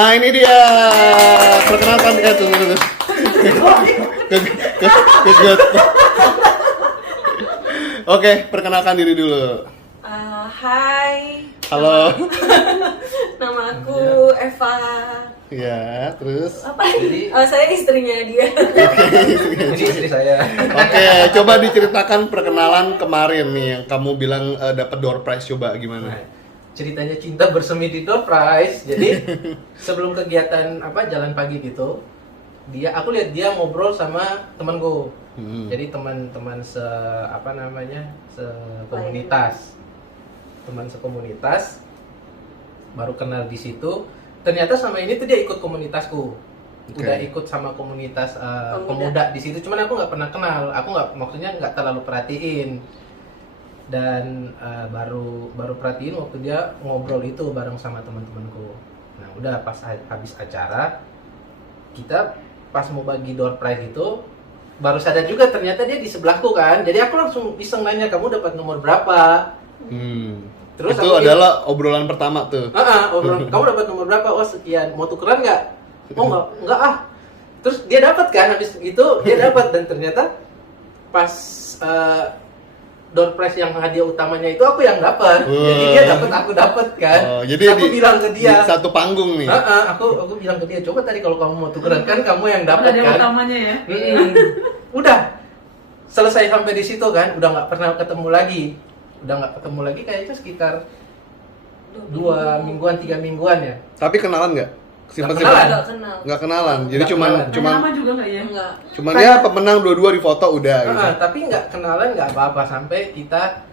Nah ini dia, perkenalkan tunggu. Oke, perkenalkan diri dulu. Hai. Halo. Nama aku Eva. Ya, terus. Apa? Saya istrinya dia. Ini istri saya. Oke, coba diceritakan perkenalan kemarin nih yang kamu bilang dapat door prize, coba gimana? Nah, ceritanya cinta bersemi di door prize. Jadi sebelum kegiatan jalan pagi gitu, aku lihat dia ngobrol sama temanku. Jadi teman-teman sekomunitas. Teman sekomunitas baru kenal di situ. Ternyata sama ini tuh dia ikut komunitasku. Udah ikut sama komunitas pemuda di situ. Cuman aku nggak pernah kenal. Aku nggak terlalu perhatiin. Dan baru perhatiin waktu dia ngobrol itu bareng sama teman-temanku. Nah, udah pas habis acara, kita pas mau bagi door prize itu baru sadar juga ternyata dia di sebelahku kan. Jadi aku langsung iseng nanya, kamu dapat nomor berapa? Terus itu adalah obrolan pertama tuh. Obrolan, kamu dapat nomor berapa? Oh sekian, mau tukeran nggak? Oh nggak ah. Terus dia dapat kan, habis itu dia dapat dan ternyata pas door prize yang hadiah utamanya itu aku yang dapat. Jadi dia dapat, aku dapat kan. Jadi aku bilang ke dia di satu panggung nih. Aku bilang ke dia, coba tadi kalau kamu mau tukeran kan kamu yang dapat kan. Hadiah utamanya ya. Udah selesai sampai di situ kan, udah nggak pernah ketemu lagi. Kayaknya sekitar 2 mingguan 3 mingguan ya. Tapi kenalan nggak? Nggak kenal. Nggak kenalan. Jadi Nggak cuman Nama juga nggak ya? Enggak. cuman ya pemenang dua-dua di foto udah gitu. Tapi nggak kenalan nggak apa-apa sampai kita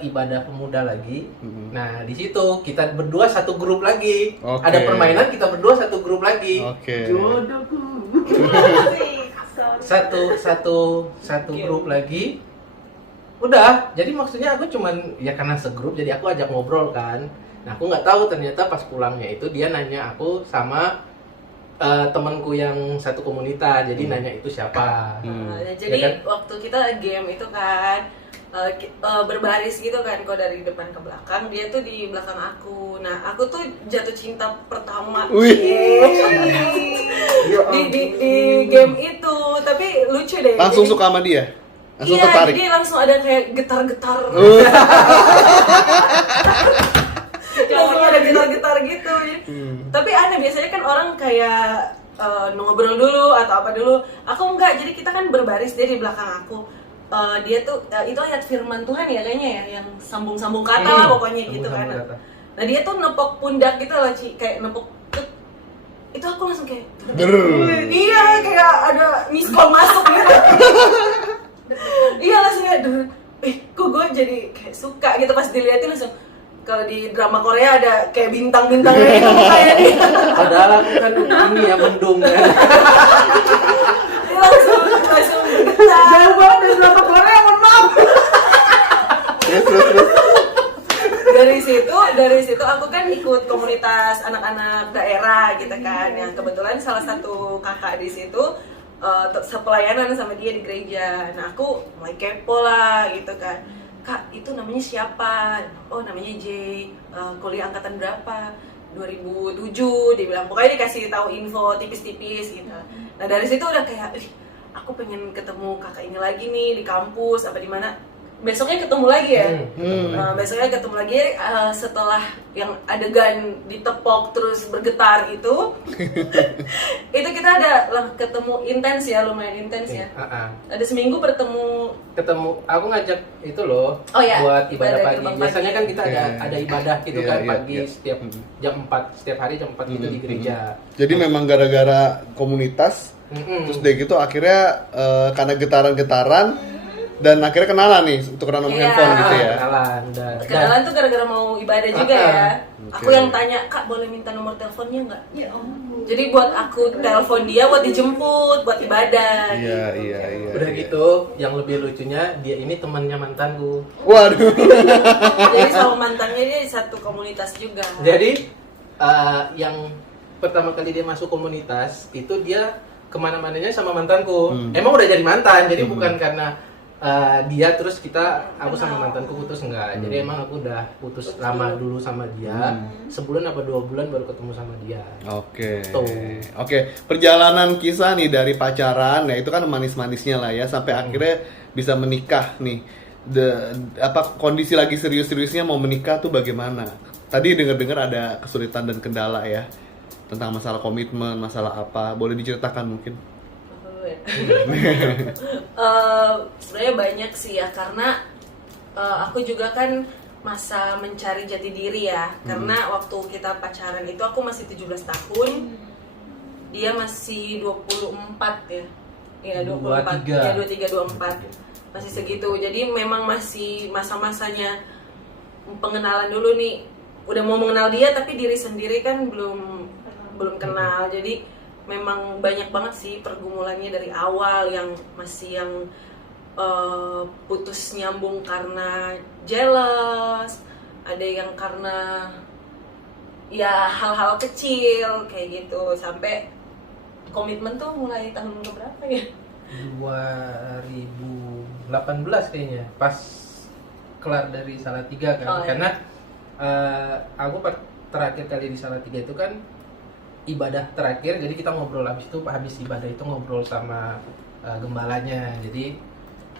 ibadah pemuda lagi. Nah di situ kita berdua satu grup lagi. Oke. Ada permainan kita berdua satu grup lagi. Oke. Jodohku. Satu grup lagi. Udah, jadi maksudnya aku cuman ya karena segrup jadi aku ajak ngobrol kan. Nah aku nggak tahu ternyata pas pulangnya itu dia nanya aku sama temanku yang satu komunitas, jadi nanya itu siapa. Jadi Ya kan? waktu kita game itu kan berbaris gitu kan, kok dari depan ke belakang, dia tuh di belakang aku. Nah aku tuh jatuh cinta pertama di game itu, tapi lucu deh. Langsung Jadi- suka sama dia? Langsung iya, tertarik? jadi langsung ada kayak getar-getar. Langsung ada getar-getar gitu. Tapi aneh, biasanya kan orang kayak ngobrol dulu atau apa dulu. Aku enggak, jadi kita kan berbaris, dia di belakang aku. Dia tuh, itu ayat firman Tuhan ya kayaknya ya, yang sambung-sambung kata lah pokoknya gitu kan. Sambung-sambung kata. Nah dia tuh nepok pundak gitu loh, Ci, kayak nepok itu aku langsung kayak iya, kayak ada miskol masuk gitu. Iya langsung kayak kok gue jadi kayak suka gitu pas dilihatin langsung. Kalau di drama Korea ada kayak bintang-bintang gitu kayak dia. Padahal aku kan ini ya mendung ya. Dia langsung bergetar. Jauh banget dari drama Korea, mohon maaf. Terus. Dari situ aku kan ikut komunitas anak-anak daerah gitu kan. Yang kebetulan salah satu kakak di situ sepelayanan sama dia di gereja. Nah aku mulai kepo lah gitu kan. Kak, itu namanya siapa? Oh namanya J, kuliah angkatan berapa? 2007, dia bilang. Pokoknya dikasih tahu info tipis-tipis gitu. Nah dari situ udah kayak, aku pengen ketemu kakak ini lagi nih di kampus apa di mana. Besoknya ketemu lagi ya. Besoknya ketemu lagi setelah yang adegan ditepok terus bergetar itu. Itu kita ada ketemu intens ya, lumayan intens ya. Ada seminggu ketemu, Aku ngajak itu loh. Oh, ya, buat ibadah ibadah pagi. gerbang Biasanya pagi. kan kita ada ibadah gitu Iya, kan iya, pagi iya. setiap jam 4, setiap hari jam 4 gitu di gereja. Jadi memang gara-gara komunitas, terus deh gitu akhirnya karena getaran-getaran dan akhirnya kenalan nih, tukeran nomor Iya. handphone gitu ya. kenalan tuh gara-gara mau ibadah juga ya. Aku yang tanya, Kak boleh minta nomor teleponnya nggak? Ya Jadi buat aku telepon dia buat dijemput, buat ibadah. Iya. Udah gitu, yang lebih lucunya dia ini temannya mantanku. Waduh. Jadi sama mantannya dia satu komunitas juga. Jadi yang pertama kali dia masuk komunitas itu dia kemana-mananya sama mantanku. Emang udah jadi mantan, jadi bukan karena dia terus aku sama mantanku putus enggak. Jadi emang aku udah putus lama dulu sama dia. Sebulan apa 2 bulan baru ketemu sama dia. Oke. Tuh. Oke, perjalanan kisah nih dari pacaran ya itu kan manis-manisnya lah ya sampai akhirnya bisa menikah nih. Kondisi lagi serius-seriusnya mau menikah tuh bagaimana? Tadi dengar-dengar ada kesulitan dan kendala ya tentang masalah komitmen, masalah apa? Boleh diceritakan mungkin? Sebenarnya banyak sih ya karena aku juga kan masa mencari jati diri ya karena waktu kita pacaran itu aku masih 17 tahun dia masih 24 ya. Iya 24 ya 23 24 masih segitu. Jadi memang masih masa-masanya pengenalan dulu nih. Udah mau mengenal dia tapi diri sendiri kan belum kenal. Jadi memang banyak banget sih pergumulannya dari awal yang putus nyambung karena jealous, ada yang karena ya hal-hal kecil kayak gitu sampai komitmen tuh mulai tahun berapa ya? 2018 kayaknya pas kelar dari Salatiga kan. Karena aku terakhir kali di Salatiga itu kan ibadah terakhir, jadi kita ngobrol habis ibadah itu ngobrol sama gembalanya. Jadi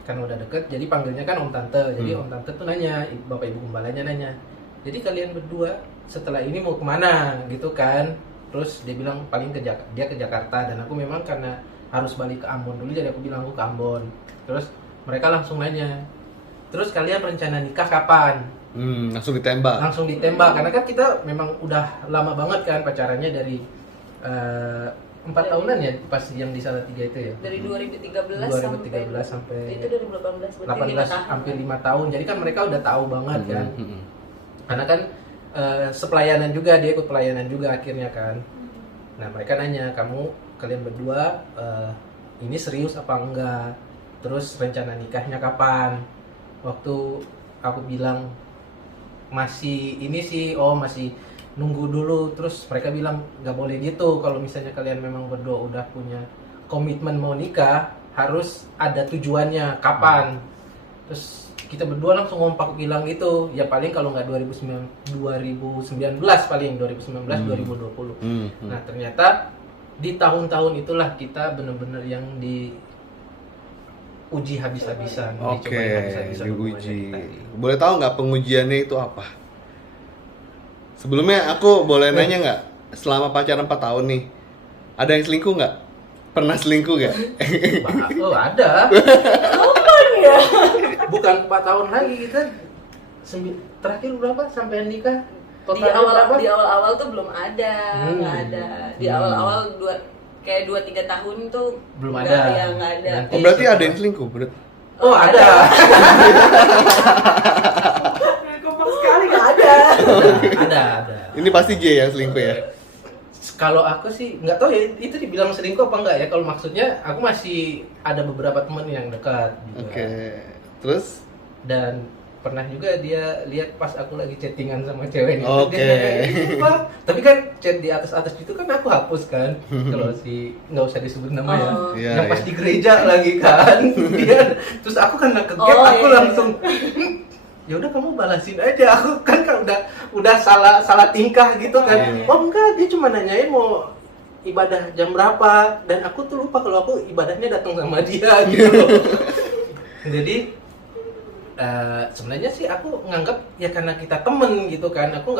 kan udah deket, jadi panggilnya kan Om Tante. Jadi Om Tante tuh nanya, Bapak Ibu gembalanya nanya, jadi kalian berdua setelah ini mau kemana gitu kan? Terus dia bilang paling dia ke Jakarta, dan aku memang karena harus balik ke Ambon dulu, jadi aku bilang aku ke Ambon. Terus mereka langsung nanya, terus kalian rencana nikah kapan? Langsung ditembak Karena kan kita memang udah lama banget kan pacarannya dari 4 tahunan ya pas yang di Salatiga itu ya. Dari 2013 sampai itu 2018 18 hampir 5 tahun. Jadi kan mereka udah tahu banget kan. Karena kan sepelayanan juga, dia ikut pelayanan juga akhirnya kan. Nah, mereka nanya, kalian berdua ini serius apa enggak? Terus rencana nikahnya kapan? Waktu aku bilang masih masih nunggu dulu. Terus mereka bilang nggak boleh gitu, kalau misalnya kalian memang berdua udah punya komitmen mau nikah harus ada tujuannya kapan. Terus kita berdua langsung ngompak bilang gitu, ya paling kalau nggak 2019 paling 2019 2020. Nah ternyata di tahun-tahun itulah kita benar-benar yang uji habis-habisan. Diuji. Boleh tahu nggak pengujiannya itu apa? Sebelumnya aku boleh nanya nggak, selama pacaran 4 tahun nih, ada yang selingkuh nggak? Pernah selingkuh nggak? Oh ada. Kapan ya? Bukan 4 tahun lagi kita. Terakhir berapa sampai nikah? Di awal-awal tuh belum ada, nggak ada. Di awal-awal 2-3 tahun tuh belum ada. Ya, nggak ada. Oh berarti ada yang selingkuh, berarti? Oh ada. Kompak sekali nggak ada. Ada. Ini pasti J yang selingkuh ya? Kalau aku sih nggak tahu ya itu dibilang selingkuh apa enggak ya. Kalau maksudnya aku masih ada beberapa teman yang dekat. Oke. Terus? Dan pernah juga dia lihat pas aku lagi chattingan sama ceweknya. Oke. Tapi kan chat di atas itu kan aku hapus kan. Kalau nggak usah disebut nama ya. Yang pas di gereja lagi kan. Dia terus aku karena kegep aku langsung ya udah kamu balasin aja, aku kan udah salah tingkah gitu kan. Oh enggak, dia cuma nanyain mau ibadah jam berapa, dan aku tuh lupa kalau aku ibadahnya datang sama dia gitu loh. Jadi sebenarnya sih aku nganggap ya karena kita temen gitu kan, aku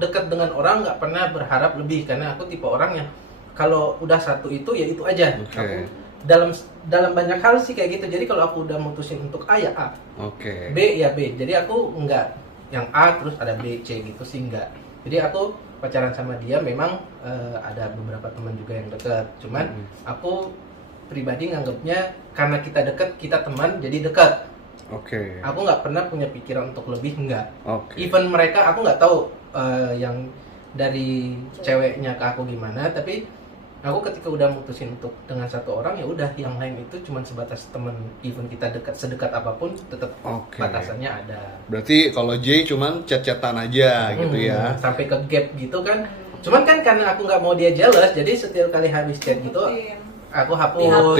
dekat dengan orang nggak pernah berharap lebih, karena aku tipe orang yang kalau udah satu itu ya itu aja. Aku dalam banyak hal sih kayak gitu. Jadi kalau aku udah mutusin untuk A ya A, B ya B. Jadi aku nggak yang A terus ada B, C gitu sih nggak. Jadi aku pacaran sama dia memang ada beberapa teman juga yang dekat. Cuman aku pribadi nganggapnya karena kita dekat, kita teman jadi dekat. Aku nggak pernah punya pikiran untuk lebih, nggak. Even mereka aku nggak tahu yang dari ceweknya ke aku gimana, tapi aku ketika udah mutusin untuk dengan satu orang ya udah, yang lain itu cuma sebatas teman. Even kita sedekat apapun tetap batasannya ada. Berarti kalau J cuman chat-chatan aja gitu ya. Sampai ke gap gitu kan. Cuman kan karena aku nggak mau dia jealous, jadi setiap kali habis chat gitu aku hapus. Dihapus.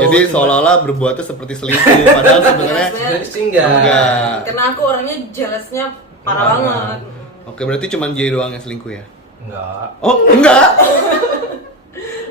Jadi Dihapus. seolah-olah berbuatnya seperti selingkuh, padahal sebenarnya Sebenarnya sih enggak. Karena aku orangnya jealousnya parah banget. Oke, berarti cuma Jay doang yang selingkuh ya? Enggak. Oh, enggak.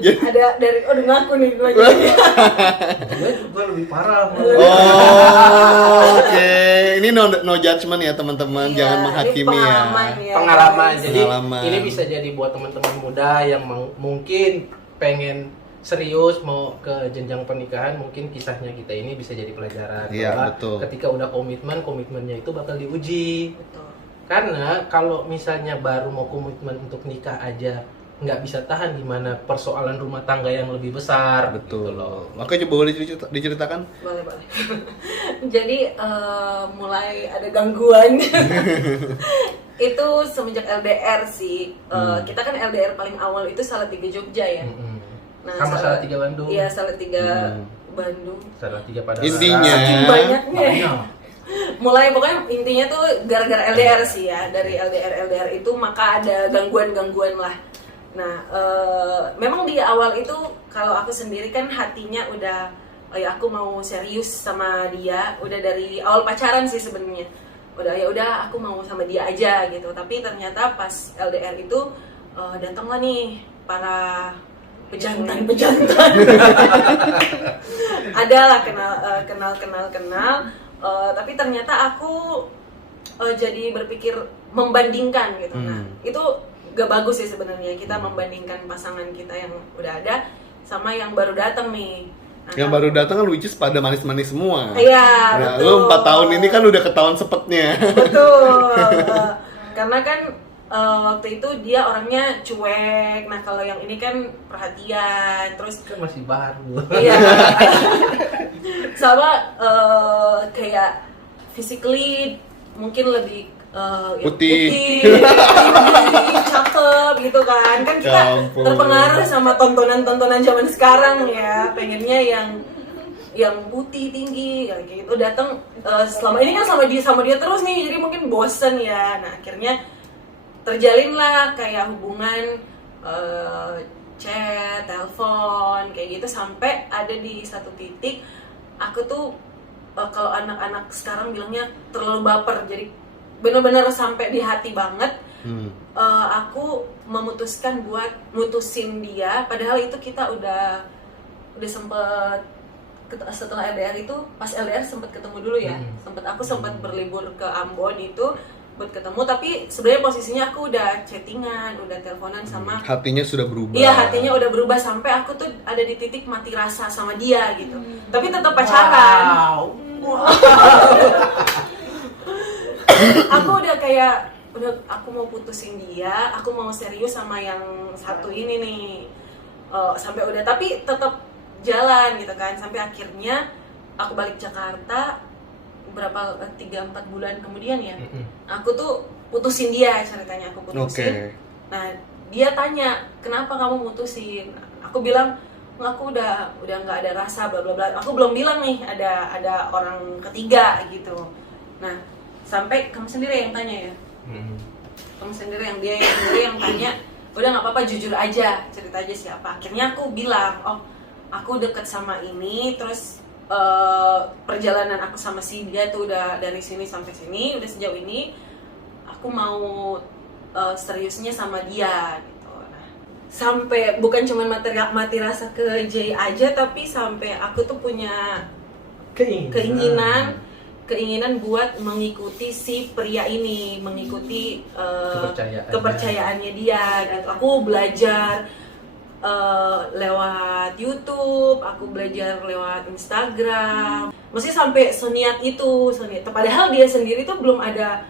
Ada dari udah ngaku nih gue. Dia juga lebih parah. Oh, oke. Ini no judgment ya teman-teman, Iya, jangan ini menghakimi pengalaman ya. ya. Pengalaman. Jadi Pengalaman. ini bisa jadi buat teman-teman muda yang mungkin pengen serius mau ke jenjang pernikahan, mungkin kisahnya kita ini bisa jadi pelajaran. Iya, bahwa betul. Ketika udah komitmennya itu bakal diuji. Betul. Karena kalau misalnya baru mau komitmen untuk nikah aja nggak bisa tahan, gimana persoalan rumah tangga yang lebih besar. Betul. gitu loh. Oke, coba boleh diceritakan? Boleh. Jadi mulai ada gangguan. Itu semenjak LDR sih. Kita kan LDR paling awal itu Salatiga Jogja ya. Mm-mm. Nah, Sama Salatiga Bandung. Iya, Salatiga Bandung. Salatiga pada Intinya. Saking banyaknya. Banyak. Mulai pokoknya intinya tuh gara-gara LDR sih ya. Dari LDR itu maka ada gangguan-gangguan lah. Nah, memang di awal itu kalau aku sendiri kan hatinya udah ya aku mau serius sama dia, udah dari awal pacaran sih sebenarnya. Udah aku mau sama dia aja gitu. Tapi ternyata pas LDR itu datanglah nih para pejantan. Adalah kenal. Tapi ternyata aku jadi berpikir membandingkan gitu. Nah, itu gak bagus sih sebenarnya kita membandingkan pasangan kita yang udah ada sama yang baru datang nih. Nah, Yang baru datang kan which is pada manis-manis semua. Iya, Nah, betul. lu 4 tahun ini kan udah ketahuan sepetnya. Betul. Karena kan waktu itu dia orangnya cuek. Nah, kalau yang ini kan perhatian, terus Kan masih baru. iya. Sama kayak physically mungkin lebih ya, Putih. tinggi, cakep gitu kan. Kan kita Ya ampun. terpengaruh sama tontonan-tontonan zaman sekarang ya. Pengennya yang putih tinggi kayak gitu. Datang selama ini kan sama dia terus nih, jadi mungkin bosen ya. Nah, akhirnya terjalinlah kayak hubungan chat, telepon kayak gitu sampai ada di satu titik aku tuh kalau anak-anak sekarang bilangnya terlalu baper, jadi benar-benar sampai di hati banget. Aku memutuskan buat mutusin dia, padahal itu kita udah sempet setelah LDR itu, pas LDR sempet ketemu dulu ya. Aku sempat berlibur ke Ambon itu buat ketemu, tapi sebenarnya posisinya aku udah chattingan, udah teleponan sama Hatinya sudah berubah. iya, hatinya udah berubah sampai aku tuh ada di titik mati rasa sama dia gitu. Tapi tetap pacaran. Wow. Aku udah kayak aku mau putusin dia, aku mau serius sama yang satu ini nih. Sampai udah, tapi tetap jalan gitu kan, sampai akhirnya aku balik Jakarta berapa 3-4 bulan kemudian ya. Aku tuh putusin dia, ceritanya aku putusin. Oke. Nah, dia tanya, "Kenapa kamu mutusin?" Aku bilang, "Aku udah nggak ada rasa bla bla bla." Aku belum bilang nih ada orang ketiga gitu. Nah, sampai kamu sendiri yang tanya ya. Kamu sendiri yang tanya, "Udah nggak apa-apa, jujur aja, cerita aja siapa." Akhirnya aku bilang, "Oh, aku deket sama ini, terus perjalanan aku sama si dia tuh udah dari sini sampai sini, udah sejauh ini. Aku mau seriusnya sama dia gitu." Nah, sampai bukan cuma mati rasa ke Jay aja, tapi sampai aku tuh punya keinginan buat mengikuti si pria ini, mengikuti kepercayaannya dia gitu. Aku belajar lewat YouTube, aku belajar lewat Instagram. Maksudnya sampai seniat itu. Padahal dia sendiri tuh belum ada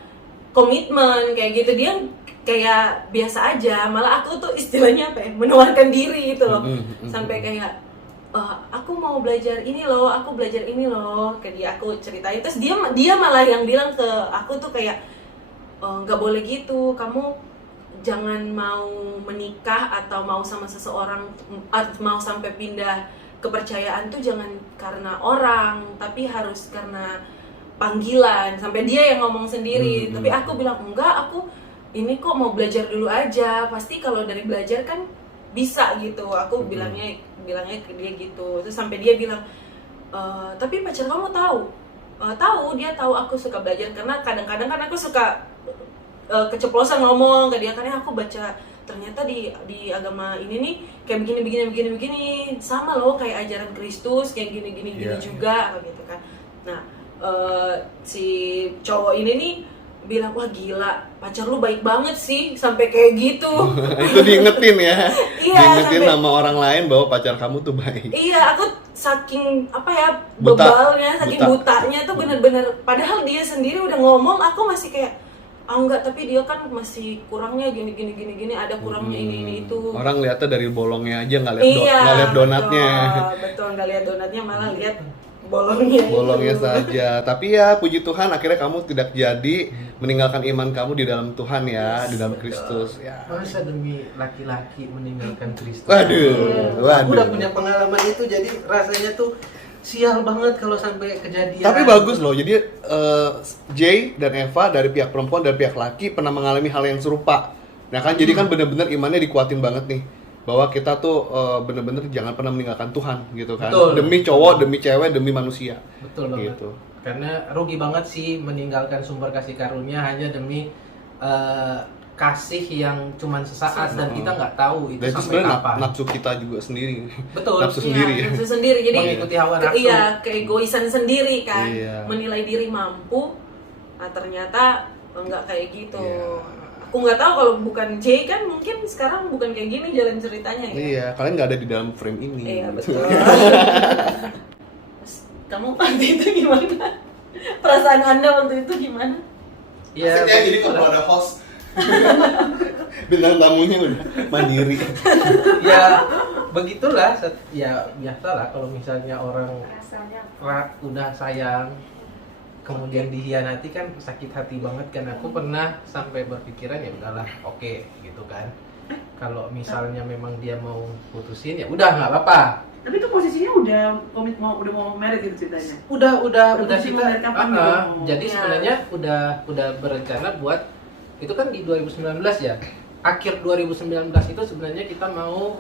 komitmen kayak gitu, dia kayak biasa aja. Malah aku tuh istilahnya apa ya, menawarkan diri gitu loh. Sampai kayak aku mau belajar ini loh, ke dia aku ceritain. Terus dia malah yang bilang ke aku tuh kayak nggak boleh gitu, kamu jangan mau menikah atau mau sama seseorang, mau sampai pindah kepercayaan tuh jangan karena orang, tapi harus karena panggilan. Sampai dia yang ngomong sendiri. Tapi aku bilang enggak, aku ini kok mau belajar dulu aja. Pasti kalau dari belajar kan bisa gitu. Aku bilangnya ke dia gitu. Terus sampai dia bilang, tapi pacar kamu tahu? Tahu, dia tahu aku suka belajar, karena kadang-kadang kan aku suka keceplosan ngomong ke dia, karena aku baca ternyata di agama ini nih kayak begini sama loh kayak ajaran Kristus kayak gini juga gitu kan. Nah si cowok ini nih bilang, wah gila, pacar lu baik banget sih sampai kayak gitu. Itu diingetin ya. Iya, Diingetin sampai- sama orang lain bahwa pacar kamu tuh baik. Iya, aku saking Buta. bebalnya, saking Buta. butanya tuh bener-bener, padahal dia sendiri udah ngomong, aku masih kayak, enggak, tapi dia kan masih kurangnya gini, ada kurangnya ini itu. Orang lihatnya dari bolongnya aja, nggak lihat Iya, nggak lihat donatnya. Betul, nggak lihat donatnya, malah lihat bolongnya. Bolongnya itu. saja. Tapi ya puji Tuhan akhirnya kamu tidak jadi meninggalkan iman kamu di dalam Tuhan ya, di dalam Kristus ya. Masa demi laki-laki meninggalkan Kristus? Waduh, Aku udah waduh. punya pengalaman itu, jadi rasanya tuh sial banget kalau sampai kejadian. Tapi bagus loh. Jadi Jay dan Eva dari pihak perempuan dan pihak laki pernah mengalami hal yang serupa. Nah kan jadi kan bener-bener imannya dikuatin banget nih. Bahwa kita tuh bener-bener jangan pernah meninggalkan Tuhan gitu kan. Betul. Demi cowok, demi cewek, demi manusia. Betul banget. Gitu. Karena rugi banget sih meninggalkan sumber kasih karunia hanya demi kasih yang cuman sesaat dan kita nggak tahu itu Dan itu sampai sebenarnya kapan. nafsu kita juga sendiri. Betul. Nafsu Iya, sendiri ya. nafsu sendiri. Jadi Mengikuti hawa nafsu. Iya, keegoisan sendiri kan. Iya. Menilai diri mampu, nah ternyata enggak kayak gitu. Iya. Aku nggak tahu kalau bukan Jay kan mungkin sekarang bukan kayak gini jalan ceritanya ya. Iya, kalian nggak ada di dalam frame ini. Iya, betul. Terus, kamu waktu itu gimana? Perasaan Anda waktu itu gimana? Ya, jadi begitulah. kalau ada host bintang tamunya udah mandiri. Ya begitulah. Ya biasalah kalau misalnya orang udah sayang kemudian dihianati kan sakit hati banget kan. Aku pernah sampai berpikiran ya udahlah, oke gitu kan. Kalau misalnya memang dia mau putusin ya udah nggak apa-apa. Tapi itu posisinya udah mau married gitu ceritanya. Udah Posisi kita married kapan gitu? jadi Ya. sebenarnya udah berencana buat itu kan di 2019 ya. Akhir 2019 itu sebenarnya kita mau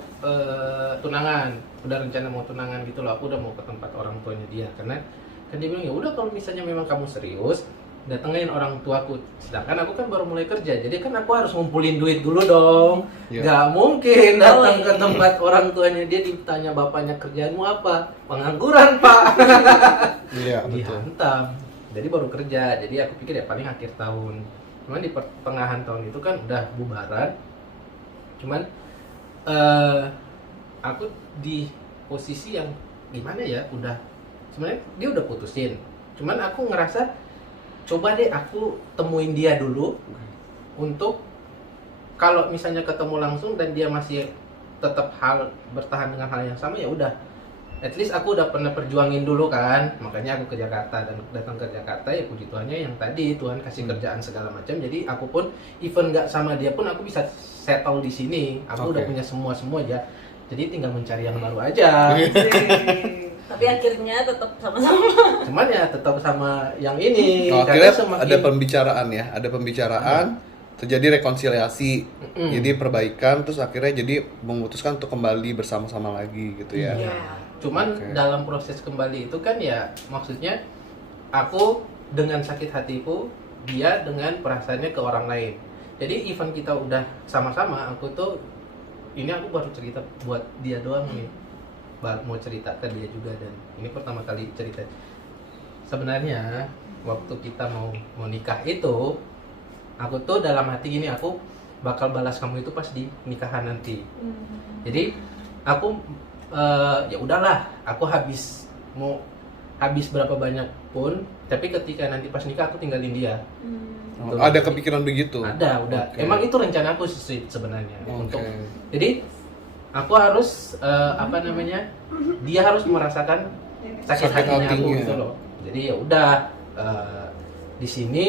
tunangan. Udah rencana mau tunangan gitu loh. Aku udah mau ke tempat orang tuanya dia karena kan dia bilang ya udah kalau misalnya memang kamu serius datengin orang tuaku. Sedangkan aku kan baru mulai kerja, jadi kan aku harus ngumpulin duit dulu dong. Iya. Gak mungkin datang Oh, ke iya. tempat orang tuanya dia ditanya bapaknya kerjaanmu apa? Pengangguran pak. Iya, betul. Dihantam. Jadi baru kerja. Jadi aku pikir ya paling akhir tahun. Cuman di pertengahan tahun itu kan udah bubaran. Cuman aku di posisi yang gimana ya, udah sebenarnya dia udah putusin. Cuman aku ngerasa coba deh aku temuin dia dulu untuk kalau misalnya ketemu langsung dan dia masih tetap bertahan dengan hal yang sama ya udah. At least aku udah pernah perjuangin dulu kan, makanya aku ke Jakarta dan datang ke Jakarta ya puji Tuhannya yang tadi Tuhan kasih kerjaan segala macam. Jadi aku pun even nggak sama dia pun aku bisa settle di sini. Aku udah Oke. punya semua aja. Jadi tinggal mencari yang baru aja. Tapi akhirnya tetap sama-sama. Cuman ya tetap sama yang ini. Oh, karena akhirnya ada pembicaraan ya, ada pembicaraan, terjadi rekonsiliasi, Mm. jadi perbaikan, terus akhirnya jadi memutuskan untuk kembali bersama-sama lagi gitu ya. Iya. Cuman Oke. dalam proses kembali itu kan ya maksudnya aku dengan sakit hatiku, dia dengan perasaannya ke orang lain. Jadi even kita udah sama-sama, aku tuh ini aku baru cerita buat dia doang nih. Mau cerita ke dia juga dan ini pertama kali cerita. Sebenarnya waktu kita mau nikah itu, aku tuh dalam hati gini, aku bakal balas kamu itu pas di nikahan nanti. Jadi aku ya udahlah, aku mau habis berapa banyak pun, tapi ketika nanti pas nikah aku tinggalin dia. Oh, Betul. ada kepikiran begitu. Ada, udah. Oke. Emang itu rencana aku sih sebenarnya Oke. untuk. Jadi aku harus apa namanya? Dia harus merasakan sakit Sakit hatinya aku hatinya. gitu loh. Jadi ya udah di sini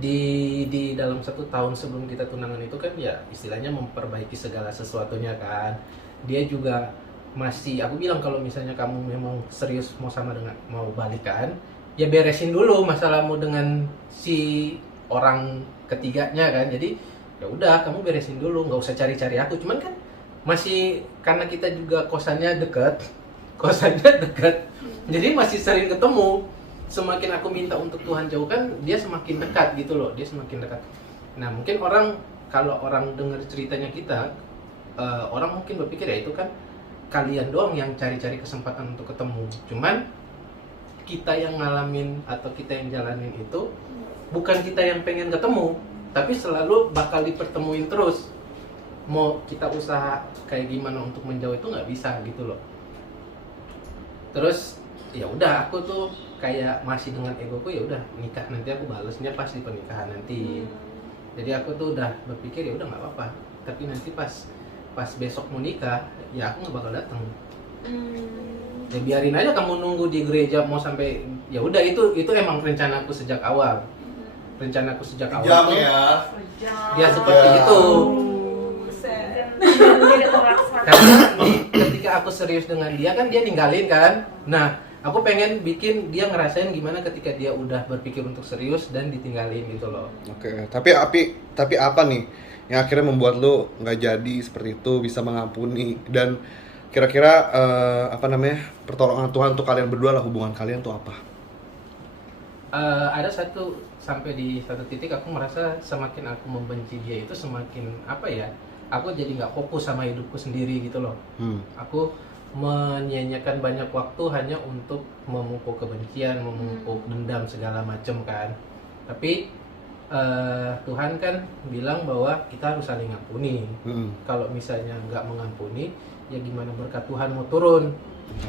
di dalam 1 tahun sebelum kita tunangan itu kan ya istilahnya memperbaiki segala sesuatunya kan. Dia juga masih, aku bilang kalau misalnya kamu memang serius mau balikan, ya beresin dulu masalahmu dengan si orang ketiganya kan. Jadi ya udah kamu beresin dulu, nggak usah cari-cari aku. Cuman kan masih karena kita juga kosannya dekat, jadi masih sering ketemu. Semakin aku minta untuk Tuhan jauhkan, dia semakin dekat gitu loh, dia semakin dekat. Nah mungkin kalau orang dengar ceritanya kita, orang mungkin berpikir ya itu kan kalian doang yang cari-cari kesempatan untuk ketemu. Cuman kita yang ngalamin atau kita yang jalanin itu bukan kita yang pengen ketemu, tapi selalu bakal dipertemuin terus. Mau kita usaha kayak gimana untuk menjauh itu nggak bisa gitu loh. Terus ya udah aku tuh kayak masih dengan egoku, ya udah nikah nanti aku balesnya pas di pernikahan nanti. Jadi aku tuh udah berpikir ya udah nggak apa-apa, tapi nanti pas besok mau nikah ya aku nggak bakal datang. Ya biarin aja kamu nunggu di gereja mau sampai, ya udah itu emang rencanaku sejak awal. Jam tuh, ya. ya seperti Ya. itu. Jadi terlaksana. Karena ketika aku serius dengan dia kan dia ninggalin kan. Nah aku pengen bikin dia ngerasain gimana ketika dia udah berpikir untuk serius dan ditinggalin gitu loh. Oke, tapi apa nih yang akhirnya membuat lo nggak jadi seperti itu, bisa mengampuni, dan kira-kira pertolongan Tuhan untuk kalian berdua lah, hubungan kalian tuh apa? Ada sampai di satu titik aku merasa semakin aku membenci dia itu semakin aku jadi nggak fokus sama hidupku sendiri gitu loh. Aku menyanyiakan banyak waktu hanya untuk memupuk kebencian, memupuk dendam segala macam kan. Tapi Tuhan kan bilang bahwa kita harus saling ngampuni. Kalau misalnya nggak mengampuni, ya gimana berkat Tuhan mau turun?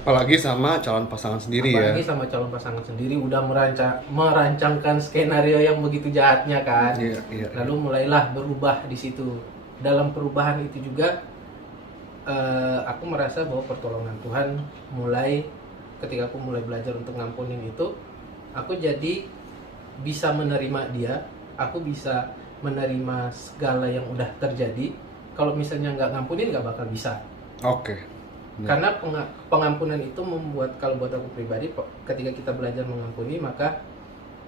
Apalagi sama calon pasangan sendiri. Apalagi sama calon pasangan sendiri udah merancangkan skenario yang begitu jahatnya kan. Iya. Lalu mulailah berubah di situ. Dalam perubahan itu juga aku merasa bahwa pertolongan Tuhan ketika aku mulai belajar untuk ngampunin itu, aku jadi bisa menerima dia, aku bisa menerima segala yang udah terjadi. Kalau misalnya nggak ngampunin nggak bakal bisa. Oke. Karena pengampunan itu membuat, kalau buat aku pribadi, ketika kita belajar mengampuni, maka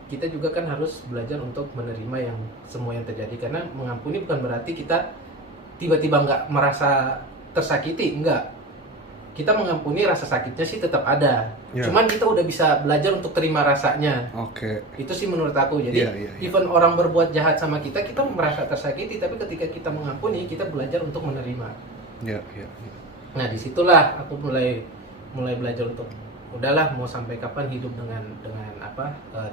kita juga kan harus belajar untuk menerima yang semua yang terjadi. Karena mengampuni bukan berarti kita tiba-tiba nggak merasa tersakiti, enggak. Kita mengampuni, rasa sakitnya sih tetap ada. Cuman kita udah bisa belajar untuk terima rasanya. Oke. Itu sih menurut aku. Jadi even orang berbuat jahat sama kita merasa tersakiti, tapi ketika kita mengampuni, kita belajar untuk menerima. Iya. Nah disitulah aku mulai belajar untuk udahlah mau sampai kapan hidup dengan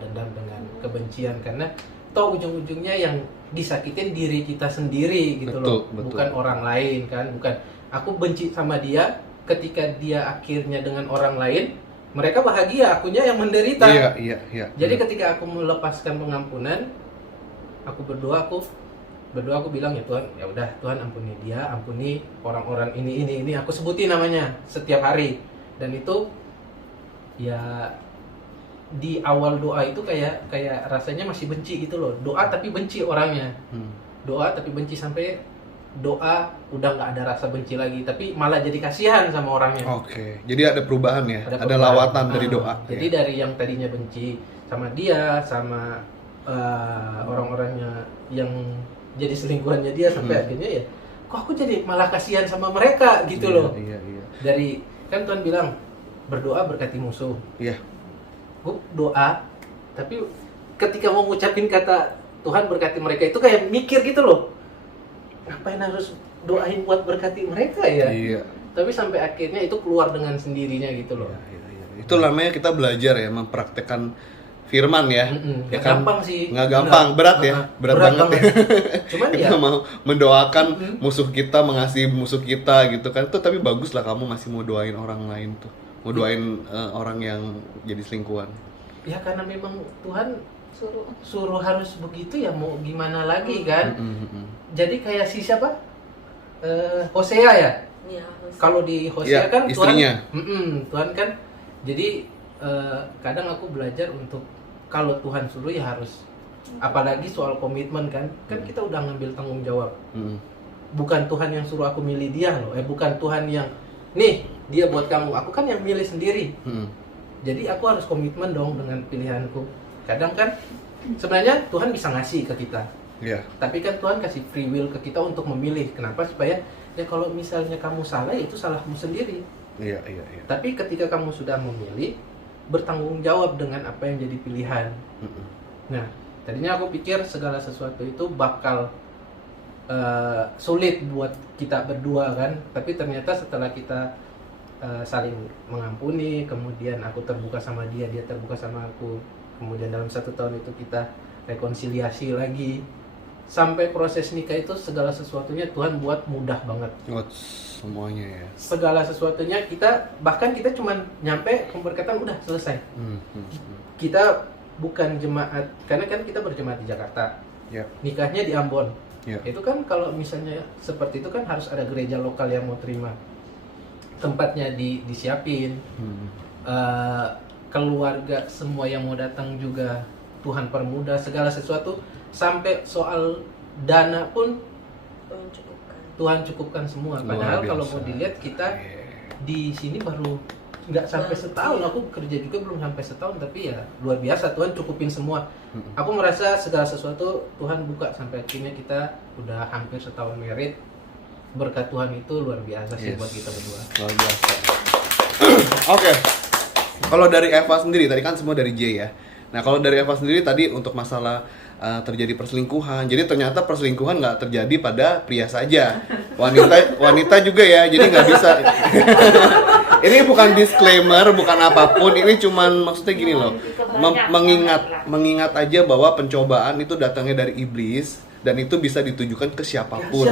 dendam, dengan kebencian, karena toh ujung-ujungnya yang disakitin diri kita sendiri gitu. Betul. Bukan orang lain kan, bukan aku benci sama dia, ketika dia akhirnya dengan orang lain, mereka bahagia, akunya yang menderita. Iya. Jadi ketika aku melepaskan pengampunan, aku berdoa aku bilang ya Tuhan, ya udah Tuhan ampuni dia, ampuni orang-orang ini aku sebutin namanya setiap hari. Dan itu ya di awal doa itu kayak rasanya masih benci gitu loh. Doa tapi benci orangnya. Doa tapi benci, sampai doa udah nggak ada rasa benci lagi, tapi malah jadi kasihan sama orangnya. Oke. Jadi ada perubahan ya, ada lawatan dari doa. Jadi dari yang tadinya benci sama dia, sama orang-orangnya yang jadi selingkuhannya dia, sampai akhirnya ya kok aku jadi malah kasihan sama mereka gitu loh. Iya. Dari kan Tuhan bilang berdoa berkati musuh. Iya. Gue doa, tapi ketika mau ngucapin kata Tuhan berkati mereka itu kayak mikir gitu loh, ngapain harus doain buat berkati mereka ya? Iya. Tapi sampai akhirnya itu keluar dengan sendirinya gitu loh. Iya. Itu namanya kita belajar ya, mempraktekkan firman ya. Ya kan? Gampang sih. Nggak gampang, berat ya. Berat banget. Ya. Cuman kita ya mau mendoakan musuh kita, mengasihi musuh kita gitu kan. Itu tapi bagus lah kamu masih mau doain orang lain tuh. Mau doain orang yang jadi selingkuhan. Ya karena memang Tuhan suruh harus begitu ya, mau gimana lagi kan. Jadi kayak si siapa? Hosea ya? Iya. Kalau di Hosea kan istrinya. Tuhan kan, jadi kadang aku belajar untuk kalau Tuhan suruh ya harus, apalagi soal komitmen kan kita udah ngambil tanggung jawab. Bukan Tuhan yang suruh aku milih dia loh, bukan Tuhan yang nih dia buat kamu, aku kan yang milih sendiri. Jadi aku harus komitmen dong dengan pilihanku. Kadang kan sebenarnya Tuhan bisa ngasih ke kita, Iya. Tapi kan Tuhan kasih free will ke kita untuk memilih. Kenapa? Supaya ya kalau misalnya kamu salah, ya itu salahmu sendiri. Iya. Tapi ketika kamu sudah memilih, bertanggung jawab dengan apa yang jadi pilihan. Nah, tadinya aku pikir segala sesuatu itu bakal sulit buat kita berdua kan. Tapi ternyata setelah kita saling mengampuni, kemudian aku terbuka sama dia, dia terbuka sama aku, kemudian dalam 1 tahun itu kita rekonsiliasi lagi, sampai proses nikah itu segala sesuatunya Tuhan buat mudah banget. Semuanya ya. Segala sesuatunya bahkan kita cuman nyampe pemberkatan udah selesai. Kita bukan jemaat, karena kan kita berjemaat di Jakarta, nikahnya di Ambon. Itu kan kalau misalnya seperti itu kan harus ada gereja lokal yang mau terima, tempatnya disiapin, keluarga semua yang mau datang juga Tuhan permudah, segala sesuatu, sampai soal dana pun Tuhan cukupkan semua. Padahal kalau mau dilihat kita di sini baru nggak sampai setahun, aku kerja juga belum sampai setahun, tapi ya luar biasa Tuhan cukupin semua. Aku merasa segala sesuatu Tuhan buka sampai akhirnya kita udah hampir setahun married. Berkat Tuhan itu luar biasa sih buat kita berdua. Luar biasa. Oke. Kalau dari Eva sendiri, tadi kan semua dari J ya. Nah kalau dari Eva sendiri tadi untuk masalah terjadi perselingkuhan, jadi ternyata perselingkuhan nggak terjadi pada pria saja, wanita juga ya, jadi nggak bisa. Ini bukan disclaimer, bukan apapun, ini cuman maksudnya gini loh, mengingat aja bahwa pencobaan itu datangnya dari iblis. Dan itu bisa ditujukan ke siapapun,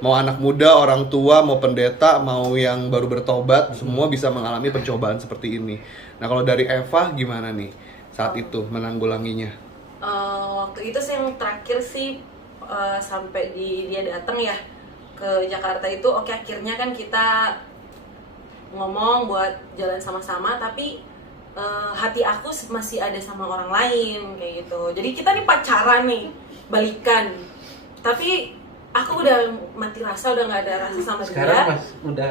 mau anak muda, orang tua, mau pendeta, mau yang baru bertobat, semua bisa mengalami pencobaan seperti ini. Nah kalau dari Eva gimana nih saat itu menanggulanginya? Waktu itu sih yang terakhir sih sampai dia datang ya ke Jakarta itu, oke, akhirnya kan kita ngomong buat jalan sama-sama, tapi hati aku masih ada sama orang lain kayak gitu. Jadi kita nih pacaran nih, balikan, tapi aku udah mati rasa, udah nggak ada rasa sama sekarang dia. Mas udah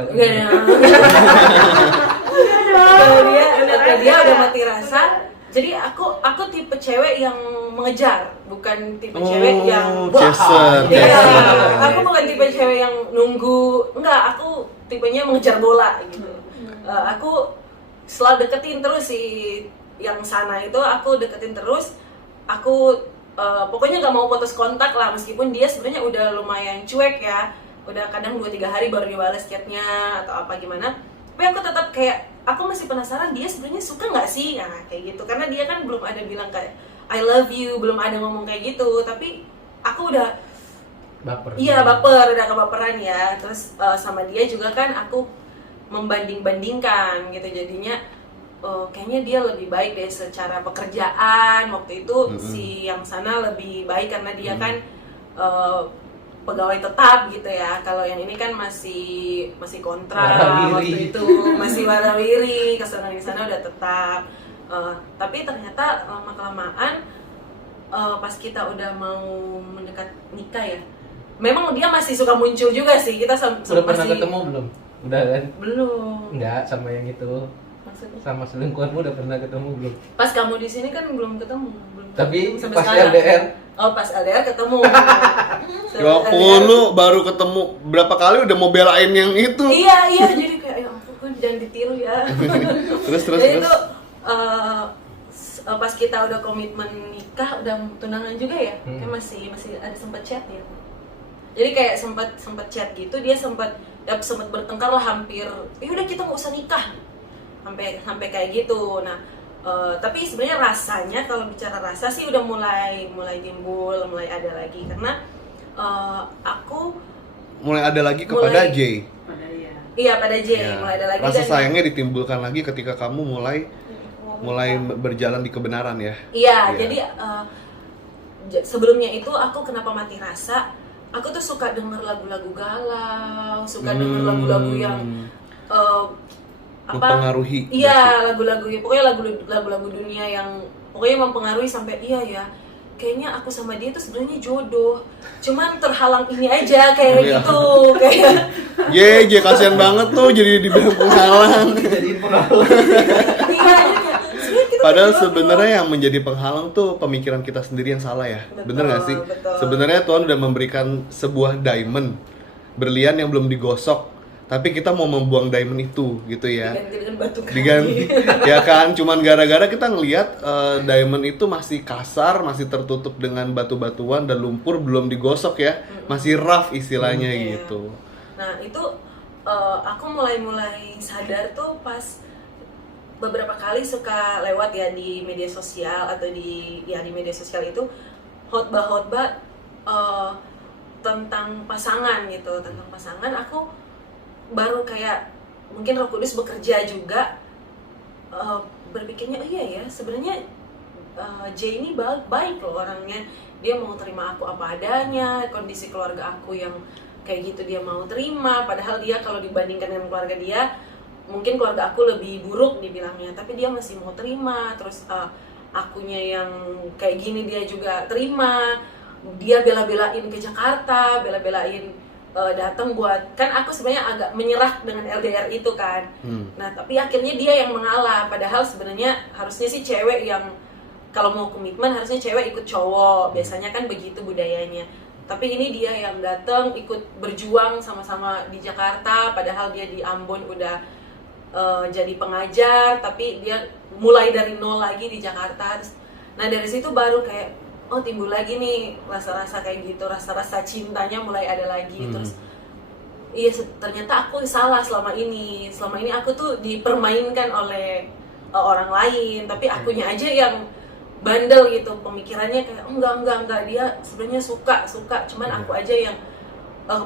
dia udah mati rasa. Jadi aku tipe cewek yang mengejar, bukan tipe cewek yang chaser. Aku bukan tipe cewek yang nunggu, enggak, aku tipenya mengejar bola gitu. Aku selalu deketin terus si yang sana itu, aku deketin terus. Aku pokoknya gak mau putus kontak lah, meskipun dia sebenarnya udah lumayan cuek ya, udah kadang 2-3 hari baru dibalas chatnya atau apa gimana. Tapi aku tetap kayak, aku masih penasaran dia sebenarnya suka nggak sih, nah kayak gitu. Karena dia kan belum ada bilang kayak I love you, belum ada ngomong kayak gitu. Tapi aku udah baper. Iya, baper, udah kebaperan ya. Terus sama dia juga kan aku membanding-bandingkan gitu, jadinya kayaknya dia lebih baik deh secara pekerjaan. Waktu itu si yang sana lebih baik karena dia kan pegawai tetap gitu ya. Kalau yang ini kan masih kontrak waktu itu, masih warawiri. Kesenangan di sana udah tetap. Tapi ternyata lama-kelamaan pas kita udah mau mendekat nikah ya, memang dia masih suka muncul juga sih. Kita udah pernah ketemu belum? Udah kan? Belum. Enggak, sama yang itu. Maksudnya? Sama selingkuhanmu udah pernah ketemu belum? Pas kamu di sini kan belum ketemu. Tapi sampai pas sekarang. LDR? Oh, pas LDR ketemu. Ya ampun, lu baru ketemu berapa kali udah mau belain yang itu. Iya, jadi kayak ya ampun, jangan ditiru ya. Terus. Jadi itu pas kita udah komitmen nikah, udah tunangan juga ya, kayak masih ada sempat chat ya. Jadi kayak sempat chat gitu, dia sempat bertengkar lah, hampir ya udah kita nggak usah nikah, sampai kayak gitu. Nah tapi sebenarnya rasanya, kalau bicara rasa sih udah mulai timbul, mulai ada lagi, karena aku mulai ada lagi kepada J. Iya, pada J Ya, mulai ada lagi. rasa dan sayangnya ditimbulkan lagi ketika kamu mulai berjalan di kebenaran ya. Iya, jadi sebelumnya itu aku kenapa mati rasa? Aku tuh suka denger lagu-lagu galau, suka denger lagu-lagu yang mempengaruhi. Iya, lagu-lagu, pokoknya lagu-lagu dunia yang pokoknya mempengaruhi sampai iya ya. Kayaknya aku sama dia tuh sebenarnya jodoh. Cuman terhalang ini aja kayak gitu, kayak J kasihan banget tuh jadi dibilang penghalang. Jadiin penghalang. iya, sebenarnya kita Padahal Betul. sebenarnya yang menjadi penghalang tuh pemikiran kita sendiri yang salah ya. Betul, Bener nggak sih? betul. Sebenarnya Tuhan udah memberikan sebuah diamond, berlian yang belum digosok, tapi kita mau membuang diamond itu gitu ya. Diganti dengan batu kali. Diganti, ya kan? Cuman gara-gara kita ngelihat diamond itu masih kasar, masih tertutup dengan batu-batuan dan lumpur, belum digosok ya, masih rough istilahnya Iya. gitu. Nah itu aku mulai sadar tuh pas beberapa kali suka lewat ya di media sosial atau di media sosial itu khotbah-khotbah tentang pasangan gitu, tentang pasangan. Aku baru kayak mungkin Roh Kudus bekerja juga, berpikirnya oh iya ya sebenarnya Jay ini baik loh orangnya, dia mau terima aku apa adanya, kondisi keluarga aku yang kayak gitu dia mau terima, padahal dia kalau dibandingkan dengan keluarga dia mungkin keluarga aku lebih buruk dibilangnya, tapi dia masih mau terima. Terus akunya yang kayak gini dia juga terima, dia bela-belain ke Jakarta, bela-belain datang buat, kan aku sebenarnya agak menyerah dengan LDR itu kan. Nah tapi akhirnya dia yang mengalah, padahal sebenarnya harusnya sih cewek yang kalau mau komitmen harusnya cewek ikut cowok, biasanya kan begitu budayanya. Tapi ini dia yang datang ikut berjuang sama-sama di Jakarta, padahal dia di Ambon udah jadi pengajar, tapi dia mulai dari nol lagi di Jakarta. Nah dari situ baru kayak oh timbul lagi nih rasa-rasa kayak gitu, rasa-rasa cintanya mulai ada lagi. Terus iya ternyata aku salah selama ini aku tuh dipermainkan oleh orang lain, tapi akunya aja yang bandel gitu, pemikirannya kayak enggak dia sebenarnya suka, cuman aku aja yang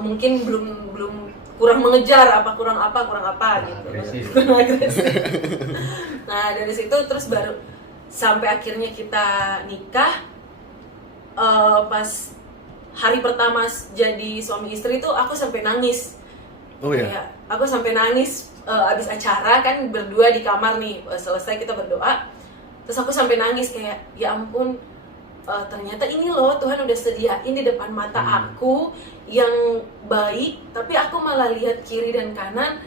mungkin belum kurang mengejar, kurang apa gitu. Agresif. Agresif. Nah dari situ terus baru sampai akhirnya kita nikah. Pas hari pertama jadi suami istri tuh aku sampai nangis. Oh ya. Kayak, aku sampai nangis abis acara kan berdua di kamar nih, selesai kita berdoa, terus aku sampai nangis kayak ya ampun, ternyata ini loh Tuhan udah sediain di depan mata aku yang baik, tapi aku malah lihat kiri dan kanan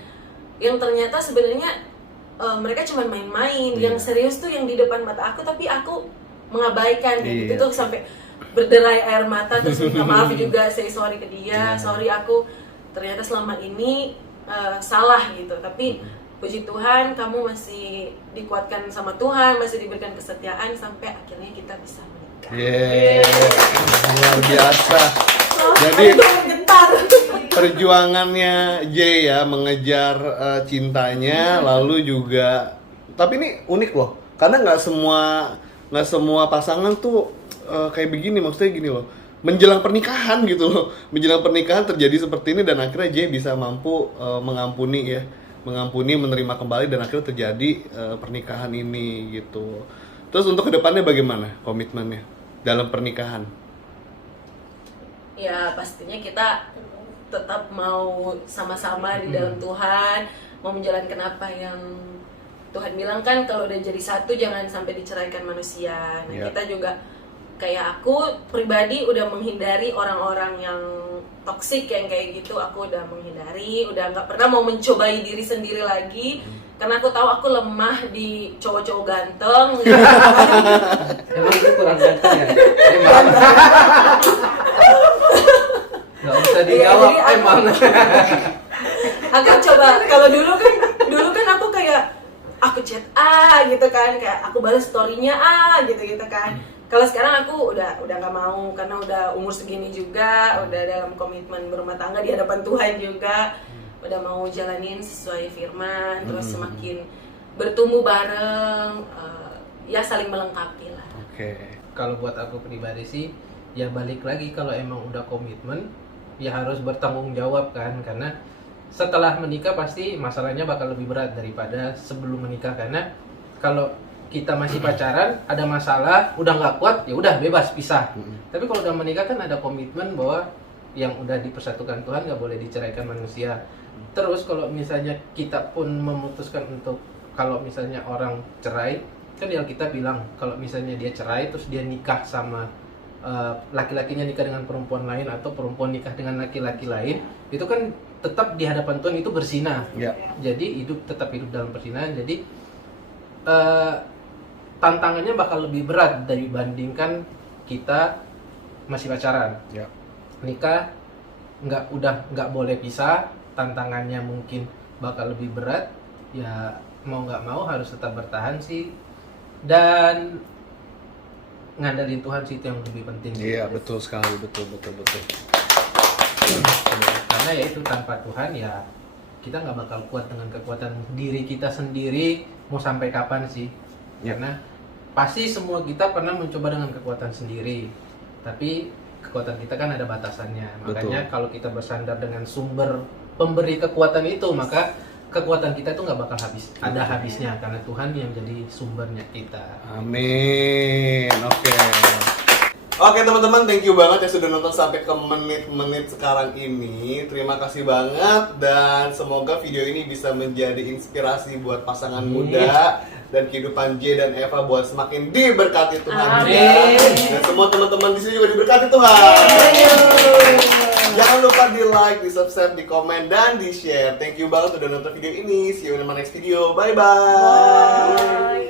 yang ternyata sebenarnya mereka cuma main-main. Yang serius tuh yang di depan mata aku, tapi aku mengabaikan gitu tuh sampai berderai air mata, terus minta maaf juga, say sorry ke dia, sorry aku ternyata selama ini salah gitu, tapi puji Tuhan kamu masih dikuatkan sama Tuhan, masih diberikan kesetiaan sampai akhirnya kita bisa menikah. Luar biasa. Jadi perjuangannya Jay ya mengejar cintanya, lalu juga, tapi ini unik loh, karena nggak semua pasangan tuh kayak begini, maksudnya gini loh, menjelang pernikahan gitu loh, menjelang pernikahan terjadi seperti ini dan akhirnya Jay bisa mampu mengampuni, menerima kembali dan akhirnya terjadi pernikahan ini gitu. Terus untuk kedepannya bagaimana komitmennya dalam pernikahan? Ya pastinya kita tetap mau sama-sama di dalam Tuhan, mau menjalankan apa yang Tuhan bilang kan, kalau udah jadi satu jangan sampai diceraikan manusia. Nah kita juga kayak aku pribadi udah menghindari orang-orang yang toksik yang kayak gitu. Aku udah menghindari, udah nggak pernah mau mencobai diri sendiri lagi, karena aku tahu aku lemah di cowok-cowok ganteng. Emang itu kurang ganteng ya? Emang. Gak usah dijawab, Jadi emang. Aku coba, kalau dulu kan aku kayak aku chat gitu kan, kayak aku balas story-nya gitu kan. Kalau sekarang aku udah nggak mau, karena udah umur segini juga, udah dalam komitmen berumah tangga di hadapan Tuhan juga, udah mau jalanin sesuai firman, terus semakin bertumbuh bareng, ya saling melengkapi lah. Kalau buat aku pribadi sih, ya balik lagi, kalau emang udah komitmen, ya harus bertanggung jawab kan, karena setelah menikah pasti masalahnya bakal lebih berat daripada sebelum menikah. Karena kalau kita masih pacaran, ada masalah, udah nggak kuat, ya udah bebas pisah. Tapi kalau udah menikah kan ada komitmen bahwa yang udah dipersatukan Tuhan nggak boleh diceraikan manusia. Terus kalau misalnya kita pun memutuskan untuk, kalau misalnya orang cerai, kan yang kita bilang kalau misalnya dia cerai terus dia nikah sama laki-lakinya nikah dengan perempuan lain atau perempuan nikah dengan laki-laki lain, itu kan tetap di hadapan Tuhan itu berzinah. Jadi tetap hidup dalam perzinahan. Jadi tantangannya bakal lebih berat dibandingkan kita masih pacaran. Ya. Nikah nggak boleh pisah, tantangannya mungkin bakal lebih berat. Ya mau nggak mau harus tetap bertahan sih, dan ngandelin Tuhan sih itu yang lebih penting. Iya, betul sekali, betul. Karena ya itu, tanpa Tuhan ya kita nggak bakal kuat dengan kekuatan diri kita sendiri mau sampai kapan sih. Ya. Karena pasti semua kita pernah mencoba dengan kekuatan sendiri, tapi kekuatan kita kan ada batasannya. Makanya kalau kita bersandar dengan sumber pemberi kekuatan itu, maka kekuatan kita itu nggak bakal habis, ada habisnya, karena Tuhan yang jadi sumbernya kita. Amin. Oke teman-teman, thank you banget yang sudah nonton sampai ke menit-menit sekarang ini. Terima kasih banget, dan semoga video ini bisa menjadi inspirasi buat pasangan muda dan kehidupan J dan Eva buat semakin diberkati Tuhan juga. Dan semua teman-teman di sini juga diberkati Tuhan. Jangan lupa di like, di subscribe, di komen, dan di share. Thank you banget udah nonton video ini. See you in my next video. Bye-bye.